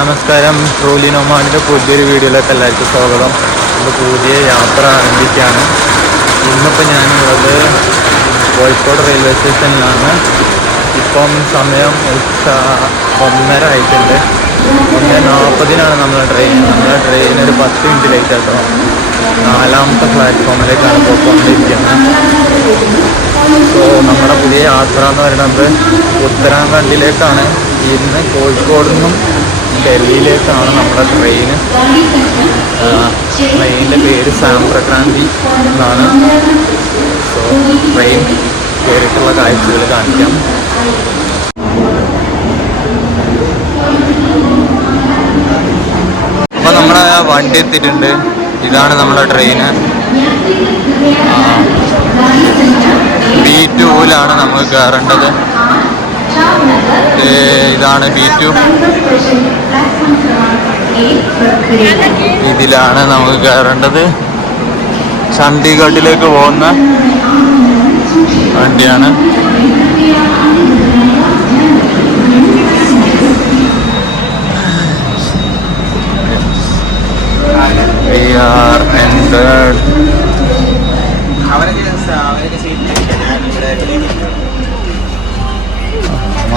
നമസ്കാരം. ട്രൂലി നൊമാഡിൻ്റെ പുതിയൊരു വീഡിയോയിലേക്ക് എല്ലാവർക്കും സ്വാഗതം. ഇത് പുതിയ യാത്ര ആരംഭിക്കുകയാണ്. ഇന്നിപ്പോൾ ഞാനുള്ളത് കോഴിക്കോട് റെയിൽവേ സ്റ്റേഷനിലാണ്. ഇപ്പം സമയം 1:30 ആയിട്ടുണ്ട്. 1:40 നമ്മളെ ട്രെയിൻ ഒരു 10 മിനിറ്റ് ലേറ്റ് ആട്ടോ. 4ാമത്തെ പ്ലാറ്റ്ഫോമിലേക്കാണ് പോയിക്കൊണ്ടിരിക്കുന്നത്. സോ നമ്മുടെ പുതിയ യാത്ര എന്ന് പറയുന്നത് ഉത്തരാഖണ്ഡിലേക്കാണ്. ഇന്ന് കോഴിക്കോട് നിന്നും ഡൽഹിയിലേക്കാണ് നമ്മുടെ ട്രെയിന്. ട്രെയിനിൻ്റെ പേര് സാംപ്രക്രാന്തി എന്നാണ്. സോ ട്രെയിൻ കയറിയിട്ടുള്ള കാഴ്ചകൾ കാണിക്കാം. അപ്പോൾ നമ്മുടെ വണ്ടി എത്തിയിട്ടുണ്ട്. ഇതാണ് നമ്മുടെ ട്രെയിന്. B2-ലാണ് നമുക്ക് കയറേണ്ടത്. ഇതാണ് B2. ഇതിലാണ് നമുക്ക് കയറേണ്ടത്. ചണ്ഡീഗഡിലേക്ക് പോകുന്ന വണ്ടിയാണ്. We are entered.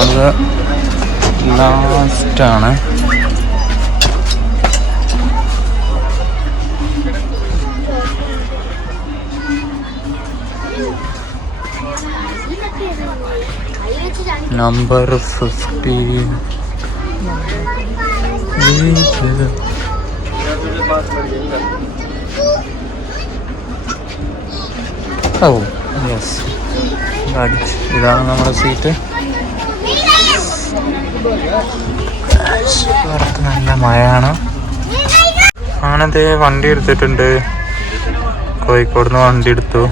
അത് ലാസ്റ്റാണ്. നമ്പർ 50. ഓ യെസ്, ഇതാണ് നമ്മുടെ സീറ്റ്. പുറത്ത് നല്ല മഴയാണ്. ആണത് വണ്ടി എടുത്തിട്ടുണ്ട്. കോഴിക്കോട് നിന്ന് വണ്ടി എടുത്തു.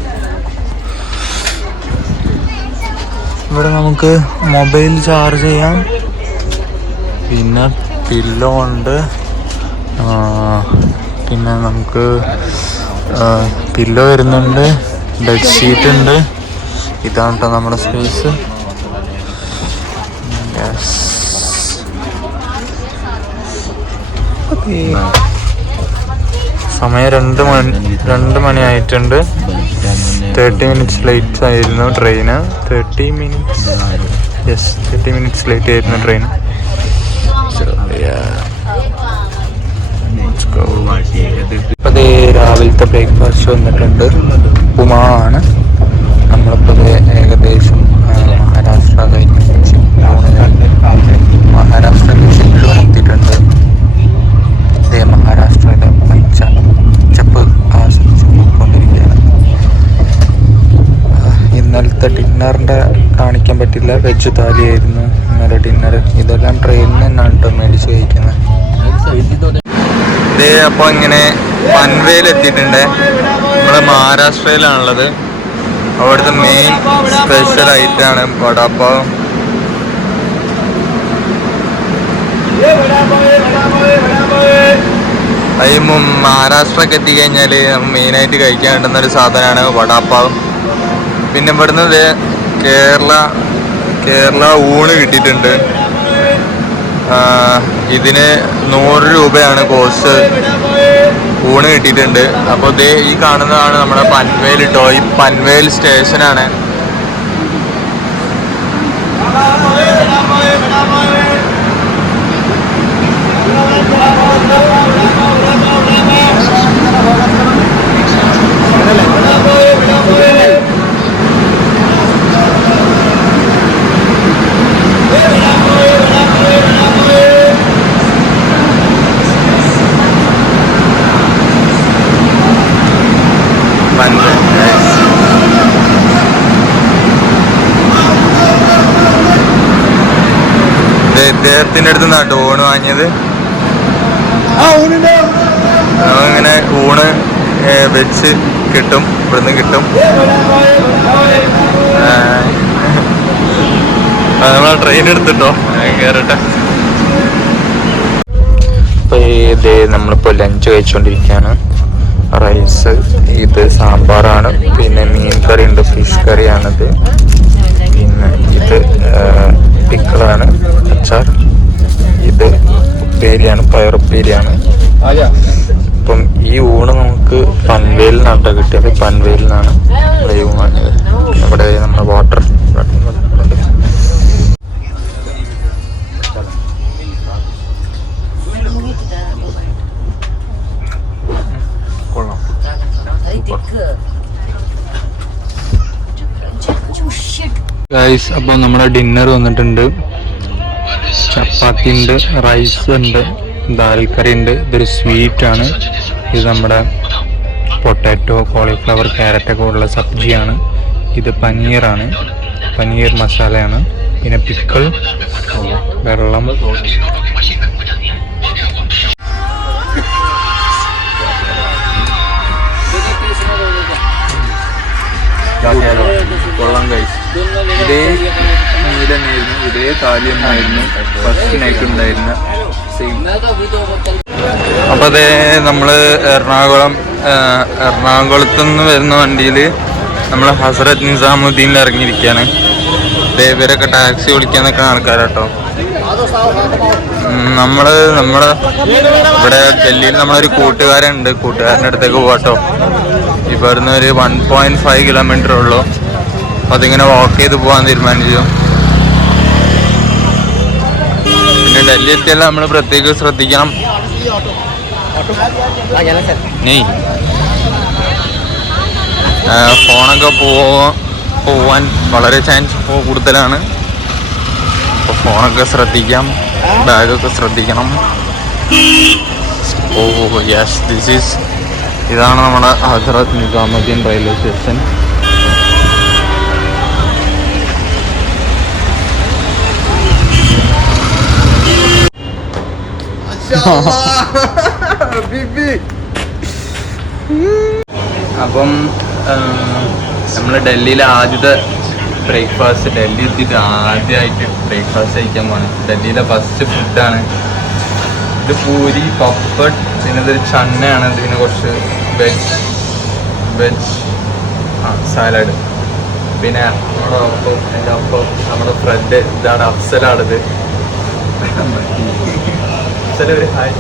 ഇവിടെ നമുക്ക് മൊബൈൽ ചാർജ് ചെയ്യാം. പിന്നെ പില്ലോ ഉണ്ട്. പിന്നെ നമുക്ക് പില്ലോ വരുന്നുണ്ട്. ബെഡ്ഷീറ്റ് ഉണ്ട്. ഇതാണ് കേട്ടോ നമ്മുടെ സ്പേസ്. സമയം 2 മണി ആയിട്ടുണ്ട്. 30 മിനിറ്റ്സ് ലേറ്റ് ആയിരുന്നു ട്രെയിന്. 30 മിനിറ്റ്സ് ലേറ്റ് ആയിരുന്നു ട്രെയിൻ. അതേ രാവിലത്തെ ബ്രേക്ക്ഫാസ്റ്റ് വന്നിട്ടുണ്ട്. ഉപ്പുമാവാണ്. നമ്മളിപ്പോൾ ഏകദേശം മഹാരാഷ്ട്ര എത്തിയിട്ടുണ്ട്. ഇതേ മഹാരാഷ്ട്രയിലെ ചപ്പ് ആസ്വദിച്ച് പോയിക്കൊണ്ടിരിക്കുകയാണ്. ഇന്നലത്തെ ഡിന്നറിൻ്റെ കാണിക്കാൻ പറ്റില്ല. വെജ് താലിയായിരുന്നു ഇന്നലെ ഡിന്നർ. ഇതെല്ലാം ട്രെയിനിൽ നിന്നാണ് കേട്ടോ മേടിച്ച് കഴിക്കുന്നത്. ഇതേ അപ്പോൾ ഇങ്ങനെ പൻവേൽ എത്തിയിട്ടുണ്ട്. നമ്മൾ മഹാരാഷ്ട്രയിലാണുള്ളത്. അവിടുത്തെ മെയിൻ സ്പെഷ്യൽ ഐറ്റമാണ് വടാപ്പാവ്. ഈ മഹാരാഷ്ട്രക്ക് എത്തിക്കഴിഞ്ഞാൽ മെയിനായിട്ട് കഴിക്കാൻ കിട്ടുന്നൊരു സാധനമാണ് വടാപ്പാവ്. പിന്നെ ഇവിടുന്ന് കേരള ഊണ് കിട്ടിയിട്ടുണ്ട്. ഇതിന് 100 രൂപയാണ് കോസ്റ്റ്. ഊണ് കിട്ടിയിട്ടുണ്ട്. അപ്പോൾ ഈ കാണുന്നതാണ് നമ്മുടെ പൻവേൽ കേട്ടോ. ഈ പൻവേൽ സ്റ്റേഷനാണ്. ഇദ്ദേഹത്തിൻ്റെ അടുത്ത് നിന്നാണ് ഊണ് വാങ്ങിയത്. ഇങ്ങനെ ഊണ് വെച്ച് കിട്ടും, ഇവിടുന്ന് കിട്ടും. നമ്മളെ ട്രെയിൻ എടുത്തിട്ടോ കയറട്ടെ. അപ്പോൾ നമ്മളിപ്പോൾ ലഞ്ച് കഴിച്ചുകൊണ്ടിരിക്കുകയാണ്. റൈസ്, ഇത് സാമ്പാറാണ്. പിന്നെ മീൻ കറി ഉണ്ട്, ഫിഷ് കറിയാണിത്. പിന്നെ ഇത് പിക്കിളാണ്, അച്ചാർ. ഇത് ഉപ്പേരിയാണ്, പയറുപ്പേരിയാണ്. അപ്പം ഈ ഊണ് നമുക്ക് പൻവേലിനാട്ടോ കിട്ടിയത്. പൻവേലിനാണ് ഈ ഊണ് വാങ്ങിയത്. ഇവിടെ നമ്മുടെ വാട്ടർ കൊള്ളാം. ഗൈസ്, അപ്പോൾ നമ്മുടെ ഡിന്നർ വന്നിട്ടുണ്ട്. ചപ്പാത്തി ഉണ്ട്, റൈസ് ഉണ്ട്, ദാൽ കറി ഉണ്ട്. ഇതൊരു സ്വീറ്റാണ്. ഇത് നമ്മുടെ പൊട്ടാറ്റോ, കോളിഫ്ലവർ, ക്യാരറ്റൊക്കെ ഉള്ള സബ്ജിയാണ്. ഇത് പനീറാണ്, പനീർ മസാലയാണ്. പിന്നെ പിക്കിൾ, വെള്ളം. കൊള്ളാം ഗൈസ്. ഇതേ നീലന്നായിരുന്നു, ഇതേ താലി എന്നായിരുന്നു ഫസ്റ്റ് നൈറ്റ് ഉണ്ടായിരുന്ന സെയിം. അപ്പോൾ അതേ നമ്മൾ എറണാകുളത്തുനിന്ന് വരുന്ന വണ്ടിയിൽ നമ്മൾ ഹസ്രത്ത് നിസാമുദ്ദീനിൽ ഇറങ്ങിയിരിക്കുകയാണ്. ഇവരൊക്കെ ടാക്സി വിളിക്കാനൊക്കെ ആൾക്കാരാട്ടോ. നമ്മുടെ ഇവിടെ ഡൽഹിയിൽ നമ്മളൊരു കൂട്ടുകാരുണ്ട്, കൂട്ടുകാരൻ്റെ അടുത്തേക്ക് പോകാട്ടോ. ഇവിടുന്ന് ഒരു 1.5 കിലോമീറ്റർ ഉള്ളൂ. അപ്പോൾ അതിങ്ങനെ വാക്ക് ചെയ്ത് പോകാൻ തീരുമാനിച്ചു. പിന്നെ ഡൽഹി എത്തിയാലും നമ്മൾ പ്രത്യേകം ശ്രദ്ധിക്കണം. ഫോണൊക്കെ പോവാൻ വളരെ ചാൻസ് കൂടുതലാണ്. അപ്പോൾ ഫോണൊക്കെ ശ്രദ്ധിക്കാം, ബാഗൊക്കെ ശ്രദ്ധിക്കണം. ഓ യെസ്, ഇതാണ് നമ്മുടെ ഹസ്രത്ത് നിസാമുദ്ദീൻ റെയിൽവേ സ്റ്റേഷൻ. അപ്പം നമ്മൾ ഡൽഹിയിലെ ആദ്യത്തെ ബ്രേക്ക്ഫാസ്റ്റ്, ഡൽഹി എത്തിയിട്ട് ആദ്യമായിട്ട് ബ്രേക്ക്ഫാസ്റ്റ് കഴിക്കാൻ പോവാണ്. ഡൽഹിയിലെ ഫസ്റ്റ് ഫുഡാണ് ഇത്. പൂരി, പപ്പഡ്, പിന്നെ ഇതൊരു ചന്നയാണ്. പിന്നെ കുറച്ച് വെജ് സാലഡ്, പിന്നെ നമ്മുടെ ഒപ്പം എൻ്റെ ഒപ്പം നമ്മുടെ ഫ്രണ്ട് ഇതാണ് അഫ്സലാണിത്. അഫ്സലൊരു ഹായ്.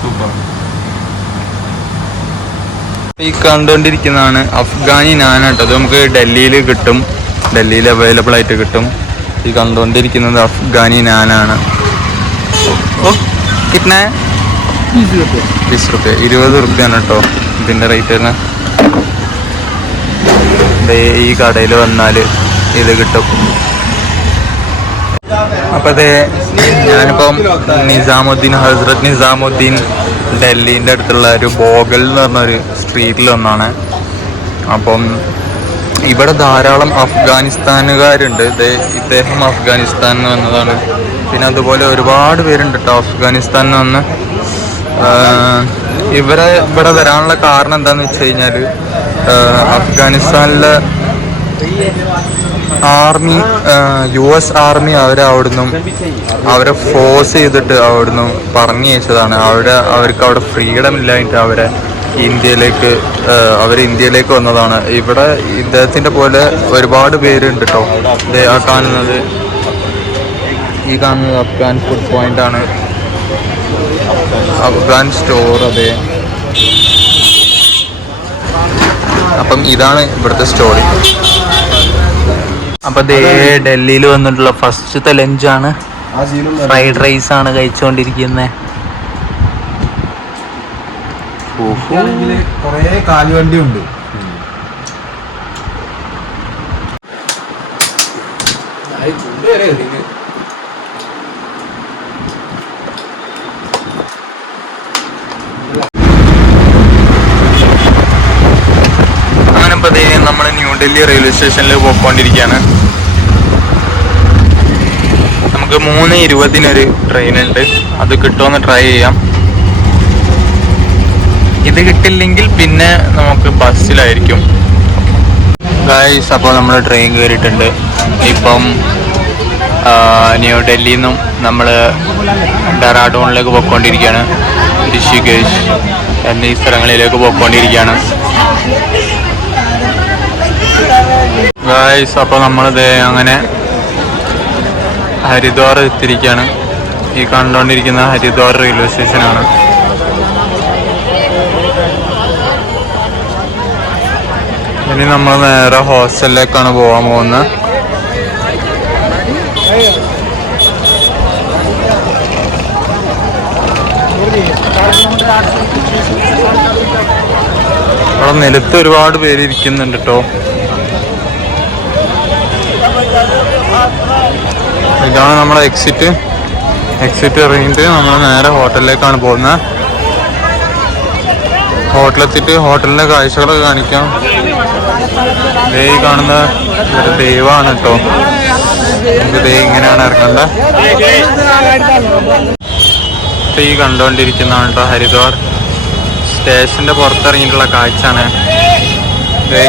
സൂപ്പർ. ഈ കണ്ടുകൊണ്ടിരിക്കുന്നതാണ് അഫ്ഗാനി നാൻ കേട്ടോ. അത് നമുക്ക് ഡൽഹിയിൽ കിട്ടും, ഡൽഹിയിൽ അവൈലബിൾ ആയിട്ട് കിട്ടും. ഈ കണ്ടുകൊണ്ടിരിക്കുന്നത് അഫ്ഗാനി നാനാണ്. ഓ കിട്ടണ 20 റുപ്യ, 20 റുപ്യാണ് കേട്ടോ ഇതിൻ്റെ റേറ്റ് തന്നെ. ഈ കടയിൽ വന്നാൽ ഇത് കിട്ടും. അപ്പോൾ അതെ, ഞാനിപ്പം നിസാമുദ്ദീൻ, ഹസ്രത്ത് നിസാമുദ്ദീൻ ഡൽഹീൻ്റെ അടുത്തുള്ള ഒരു ബോഗൽ എന്ന് പറഞ്ഞൊരു സ്ട്രീറ്റിൽ ഒന്നാണ്. അപ്പം ഇവിടെ ധാരാളം അഫ്ഗാനിസ്ഥാനുകാരുണ്ട്. ഇദ്ദേഹം അഫ്ഗാനിസ്ഥാനിൽ നിന്ന് വന്നതാണ്. പിന്നെ അതുപോലെ ഒരുപാട് പേരുണ്ട് കേട്ടോ അഫ്ഗാനിസ്ഥാനിൽ നിന്ന്. ഇവിടെ വരാനുള്ള കാരണം എന്താണെന്ന് വെച്ച് കഴിഞ്ഞാൽ അഫ്ഗാനിസ്ഥാനിലെ ആർമി, US ആർമി അവരെ ഫോഴ്സ് ചെയ്തിട്ട് അവിടുന്ന് പറഞ്ഞു അയച്ചതാണ്. അവർക്ക് അവിടെ ഫ്രീഡം ഇല്ലായിട്ട് അവർ ഇന്ത്യയിലേക്ക് വന്നതാണ്. ഇവിടെ ഇദ്ദേഹത്തിൻ്റെ പോലെ ഒരുപാട് പേരുണ്ട് കേട്ടോ. ഈ കാണുന്നത് അഫ്ഗാൻ ഫുഡ് പോയിന്റ് ആണ്, അഫ്ഗാൻ സ്റ്റോർ. അതെ, അപ്പം ഇതാണ് ഇവിടുത്തെ സ്റ്റോറി. അപ്പം ഡൽഹിയിൽ വന്നിട്ടുള്ള ഫസ്റ്റത്തെ ലഞ്ചാണ്. ഫ്രൈഡ് റൈസ് ആണ് കഴിച്ചുകൊണ്ടിരിക്കുന്നത്. കുറേ കാലുവണ്ടി ഉണ്ട്. നമ്മൾ ന്യൂഡൽഹി റെയിൽവേ സ്റ്റേഷനിൽ പോയിക്കൊണ്ടിരിക്കുകയാണ്. നമുക്ക് 3:20 ട്രെയിൻ ഉണ്ട്. അത് കിട്ടുമെന്ന് ട്രൈ ചെയ്യാം. ഇത് കിട്ടില്ലെങ്കിൽ പിന്നെ നമുക്ക് ബസ്സിലായിരിക്കും. ഗൈസ്, അപ്പോൾ നമ്മൾ ട്രെയിൻ കയറിയിട്ടുണ്ട്. ഇപ്പം ന്യൂഡൽഹിയിൽ നിന്നും നമ്മൾ ഡെറാഡൂണിലേക്ക് പോയിക്കൊണ്ടിരിക്കുകയാണ്. ഋഷികേശ് എന്നീ സ്ഥലങ്ങളിലേക്ക് പോയിക്കൊണ്ടിരിക്കുകയാണ് ഗായ്സ്. അപ്പോൾ നമ്മളിത് അങ്ങനെ ഹരിദ്വാർ എത്തിയിരിക്കുകയാണ്. ഈ കണ്ടുകൊണ്ടിരിക്കുന്ന ഹരിദ്വാർ റെയിൽവേ സ്റ്റേഷനാണ്. ഇനി നമ്മൾ നേരെ ഹോസ്റ്റലിലേക്കാണ് പോകാൻ പോകുന്നത്. അവിടെ നിലത്ത് ഒരുപാട് പേര് ഇരിക്കുന്നുണ്ട് കേട്ടോ. ഇതാണ് നമ്മുടെ എക്സിറ്റ് ഇറങ്ങിയിട്ട് നമ്മൾ നേരെ ഹോട്ടലിലേക്കാണ് പോകുന്നത്. ഹോട്ടലെത്തിയിട്ട് ഹോട്ടലിൻ്റെ കാഴ്ചകളൊക്കെ കാണിക്കാം. ദേ കാണുന്ന ഒരു ദൈവമാണ് കേട്ടോ. നമുക്ക് ദേ ഇങ്ങനെയാണ് ഇറങ്ങേണ്ടത്. ഈ കണ്ടുകൊണ്ടിരിക്കുന്നതാണ് കേട്ടോ ഹരിദ്വാർ സ്റ്റേഷൻ്റെ പുറത്തിറങ്ങിയിട്ടുള്ള കാഴ്ചയാണ്.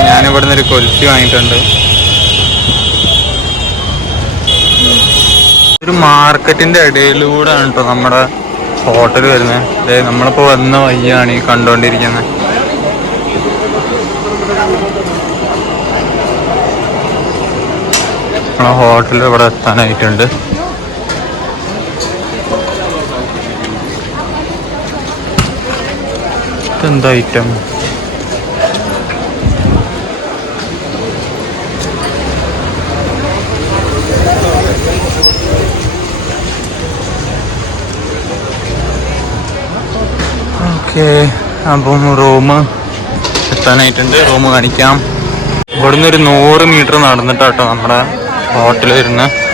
ഞാനിവിടുന്ന് ഒരു കുൽഫി വാങ്ങിയിട്ടുണ്ട്. ഒരു മാർക്കറ്റിൻ്റെ ഇടയിലൂടെയാണ് കേട്ടോ നമ്മുടെ ഹോട്ടൽ വരുന്നത്. നമ്മളിപ്പോൾ വന്ന വഴിയാണ് ഈ കണ്ടുകൊണ്ടിരിക്കുന്നത്. നമ്മളെ ഹോട്ടൽ ഇവിടെ എത്താനായിട്ടുണ്ട്. ഇതെന്താ ഐറ്റം? ഓക്കെ, അപ്പം റൂം എത്താനായിട്ടുണ്ട്. റൂം കാണിക്കാം. ഇവിടുന്ന് ഒരു 100 മീറ്റർ നടന്നിട്ടാട്ടോ നമ്മുടെ ഹോട്ടൽ വരുന്നത്.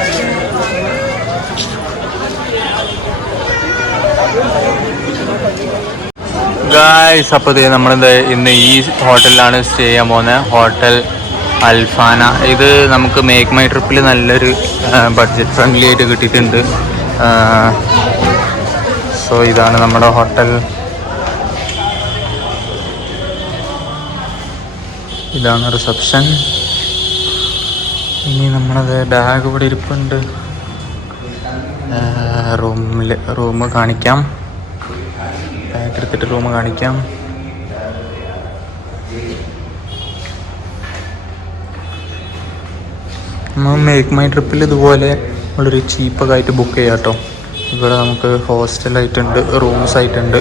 ഗായ്സ്, അപ്പോൾ നമ്മളിത് ഇന്ന് ഈ ഹോട്ടലിലാണ് സ്റ്റേ ചെയ്യാൻ പോകുന്നത്. ഹോട്ടൽ അൽഫാന. ഇത് നമുക്ക് മേക്ക് മൈ ട്രിപ്പിൽ നല്ലൊരു ബഡ്ജറ്റ് ഫ്രണ്ട്ലി ആയിട്ട് കിട്ടിയിട്ടുണ്ട്. സോ ഇതാണ് നമ്മുടെ ഹോട്ടൽ. ഇതാണ് റിസപ്ഷൻ. ഇനി നമ്മളത് ബാഗ് ഇവിടെ ഇരിപ്പുണ്ട്. റൂം കാണിക്കാം. ബാഗ് എടുത്തിട്ട് റൂം കാണിക്കാം. നമ്മൾ മേക്ക് മൈ ട്രിപ്പിൽ ഇതുപോലെ ഉള്ളൊരു ചീപ്പൊക്കെ ആയിട്ട് ബുക്ക് ചെയ്യാം കേട്ടോ. ഇവിടെ നമുക്ക് ഹോസ്റ്റലായിട്ടുണ്ട്, റൂംസ് ആയിട്ടുണ്ട്.